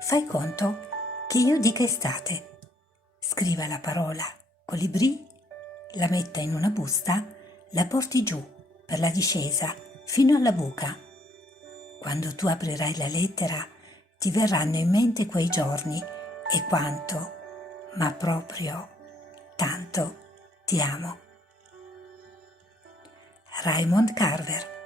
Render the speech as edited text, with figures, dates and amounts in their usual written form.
Fai conto che io dica estate. Scriva la parola colibrì, la metta in una busta, la porti giù per la discesa fino alla buca. Quando tu aprirai la lettera ti verranno in mente quei giorni e quanto, ma proprio tanto, ti amo. Raymond Carver.